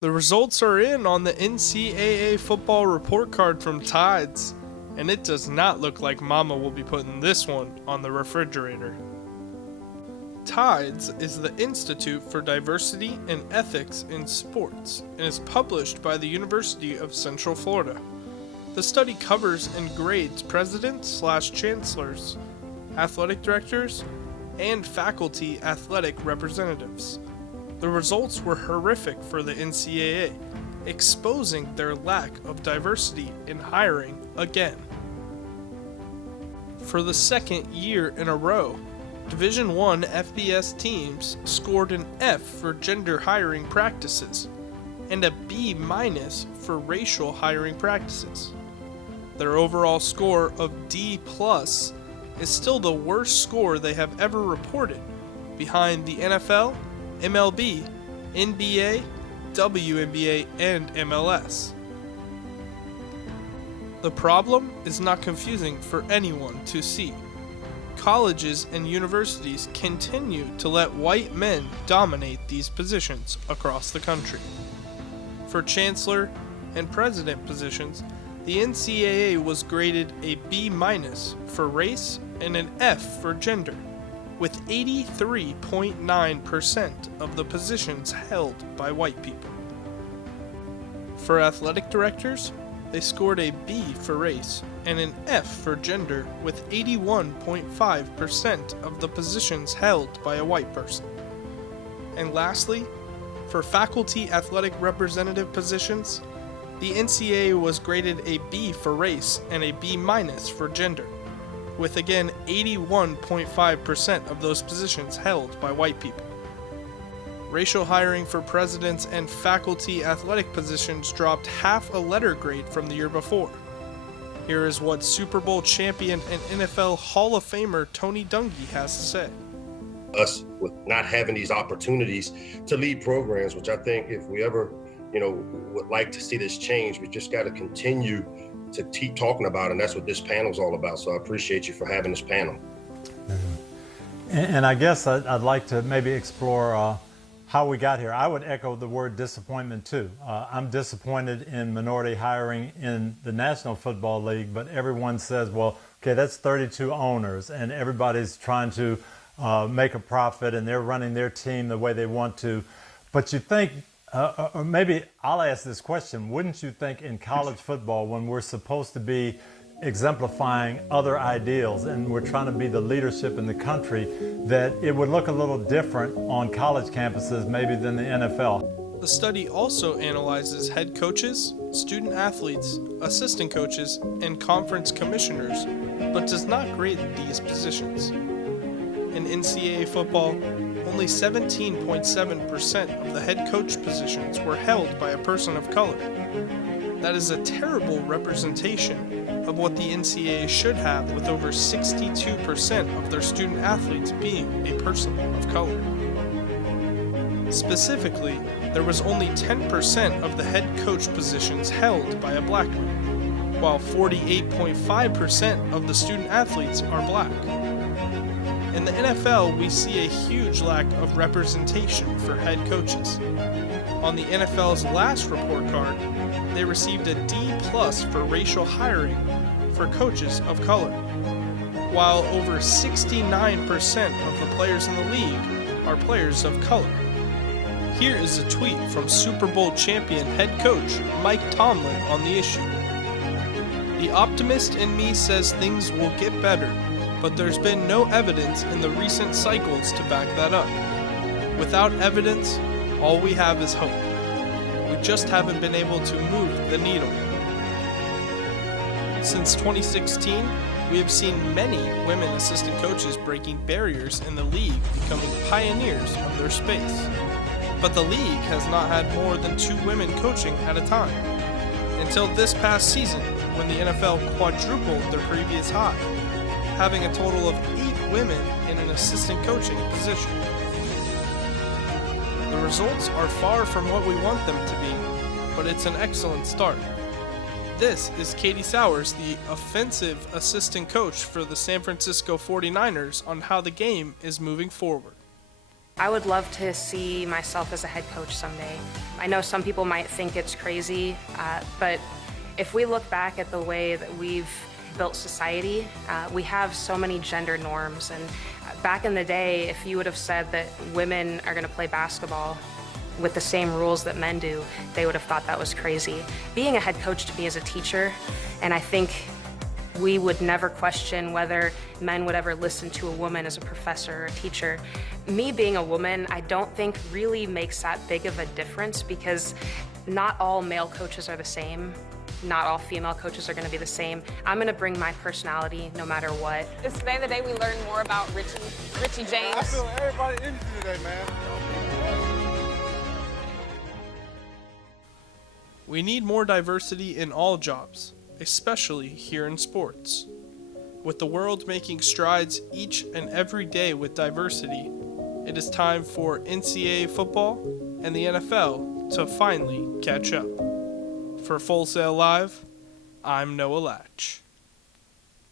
The results are in on the NCAA football report card from Tides, and it does not look like Mama will be putting this one on the refrigerator. Tides is the Institute for Diversity and Ethics in Sports and is published by the University of Central Florida. The study covers and grades presidents/chancellors, athletic directors, and faculty athletic representatives. The results were horrific for the NCAA, exposing their lack of diversity in hiring again. For the second year in a row, Division I FBS teams scored an F for gender hiring practices and a B- for racial hiring practices. Their overall score of D+ is still the worst score they have ever reported, behind the NFL, MLB, NBA, WNBA, and MLS. The problem is not confusing for anyone to see. Colleges and universities continue to let white men dominate these positions across the country. For chancellor and president positions, the NCAA was graded a B- for race and an F for gender, with 83.9% of the positions held by white people. For athletic directors, they scored a B for race and an F for gender, with 81.5% of the positions held by a white person. And lastly, for faculty athletic representative positions, the NCAA was graded a B for race and a B- for gender, with again 81.5% of those positions held by white people. Racial hiring for presidents and faculty athletic positions dropped half a letter grade from the year before. Here is what Super Bowl champion and NFL Hall of Famer Tony Dungy has to say. Us with not having these opportunities to lead programs, which I think if we ever, would like to see this change, we just got to continue to keep talking about it, and that's what this panel is all about. So I appreciate you for having this panel. And I guess I'd like to maybe explore how we got here. I would echo the word disappointment too. I'm disappointed in minority hiring in the National Football League, but everyone says, well, okay, that's 32 owners and everybody's trying to make a profit and they're running their team the way they want to. But you think, or maybe I'll ask this question, wouldn't you think in college football, when we're supposed to be exemplifying other ideals and we're trying to be the leadership in the country, that it would look a little different on college campuses maybe than the NFL? The study also analyzes head coaches, student athletes, assistant coaches, and conference commissioners, but does not grade these positions. In NCAA football, only 17.7% of the head coach positions were held by a person of color. That is a terrible representation of what the NCAA should have, with over 62% of their student athletes being a person of color. Specifically, there was only 10% of the head coach positions held by a black man, while 48.5% of the student athletes are black. In the NFL, we see a huge lack of representation for head coaches. On the NFL's last report card, they received a D+ for racial hiring for coaches of color, while over 69% of the players in the league are players of color. Here is a tweet from Super Bowl champion head coach Mike Tomlin on the issue. "The optimist in me says things will get better, but there's been no evidence in the recent cycles to back that up. Without evidence, all we have is hope. We just haven't been able to move the needle." Since 2016, we have seen many women assistant coaches breaking barriers in the league, becoming pioneers of their space. But the league has not had more than 2 women coaching at a time, until this past season, when the NFL quadrupled their previous high, having a total of 8 women in an assistant coaching position. The results are far from what we want them to be, but it's an excellent start. This is Katie Sowers, the offensive assistant coach for the San Francisco 49ers, on how the game is moving forward. I would love to see myself as a head coach someday. I know some people might think it's crazy, but if we look back at the way that we've built society, we have so many gender norms. And back in the day, if you would have said that women are going to play basketball with the same rules that men do, they would have thought that was crazy. Being a head coach to me is a teacher, and I think we would never question whether men would ever listen to a woman as a professor or a teacher. Me being a woman, I don't think really makes that big of a difference, because not all male coaches are the same. Not all female coaches are going to be the same. I'm going to bring my personality no matter what. Is today the day we learn more about Richie James? I feel everybody energy today, man. We need more diversity in all jobs, especially here in sports. With the world making strides each and every day with diversity, it is time for NCAA football and the NFL to finally catch up. For Full Sail Live, I'm Noah Latch.